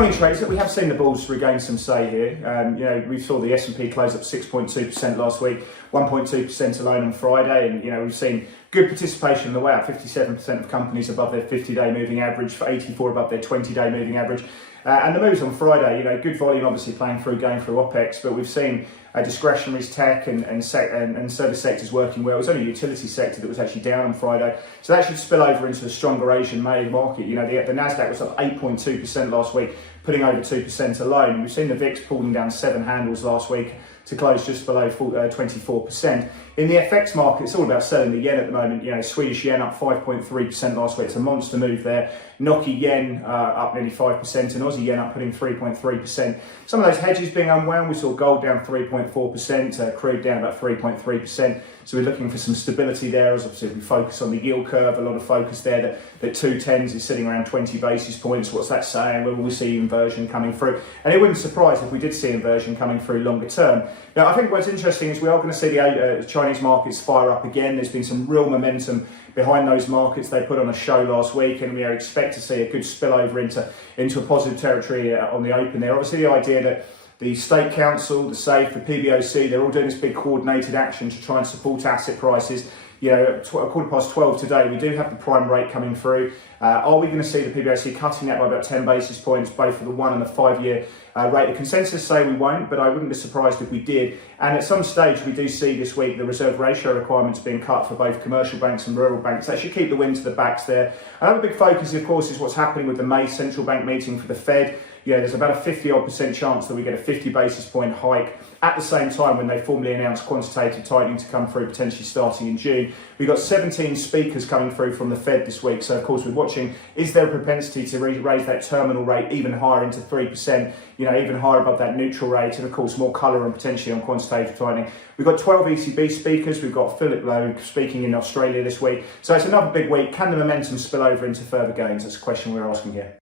morning, traders. We have seen the bulls regain some say here. We saw the S&P close up 6.2% last week, 1.2% alone on Friday, and we've seen good participation in the way up. 57% of companies above their 50-day moving average, for 84 above their 20-day moving average. And the moves on Friday, good volume obviously playing through, going through OPEX, but we've seen discretionaries, tech and service sectors working well. It was only the utility sector that was actually down on Friday. So that should spill over into a stronger Asian market. The Nasdaq was up 8.2% last week, putting over 2% alone. And we've seen the VIX pulling down 7 handles last week to close just below 24%. In the FX market, it's all about selling the yen at the moment. Swedish yen up 5.3% last week. It's a monster move there. Noki yen up nearly 5%, and Aussie yen up putting 3.3%. Some of those hedges being unwound. We saw gold down 3.4%, crude down about 3.3%. So we're looking for some stability there, as obviously we focus on the yield curve. A lot of focus there that 210s is sitting around 20 basis points. What's that saying? Well, we'll see inversion coming through. And it wouldn't surprise if we did see inversion coming through longer term. Now, I think what's interesting is we are going to see the Chinese markets fire up again. There's been some real momentum behind those markets. They put on a show last week, and we expect to see a good spillover into a positive territory on the open there. Obviously, the idea that the State Council, the SAFE, the PBOC, they're all doing this big coordinated action to try and support asset prices. At 12:15 today, we do have the prime rate coming through. Are we going to see the PBOC cutting that by about 10 basis points, both for the 1 and the 5 year rate? The consensus say we won't, but I wouldn't be surprised if we did. And at some stage, we do see this week the reserve ratio requirements being cut for both commercial banks and rural banks. That should keep the wind to the backs there. Another big focus, of course, is what's happening with the May central bank meeting for the Fed. There's about a 50-odd% chance that we get a 50 basis point hike at the same time when they formally announce quantitative tightening to come through, potentially starting in June. We've got 17 speakers coming through from the Fed this week. So, of course, we're watching, is there a propensity to raise that terminal rate even higher into 3%, even higher above that neutral rate, and, of course, more colour and potentially on quantitative tightening. We've got 12 ECB speakers. We've got Philip Lowe speaking in Australia this week. So it's another big week. Can the momentum spill over into further gains? That's a question we're asking here.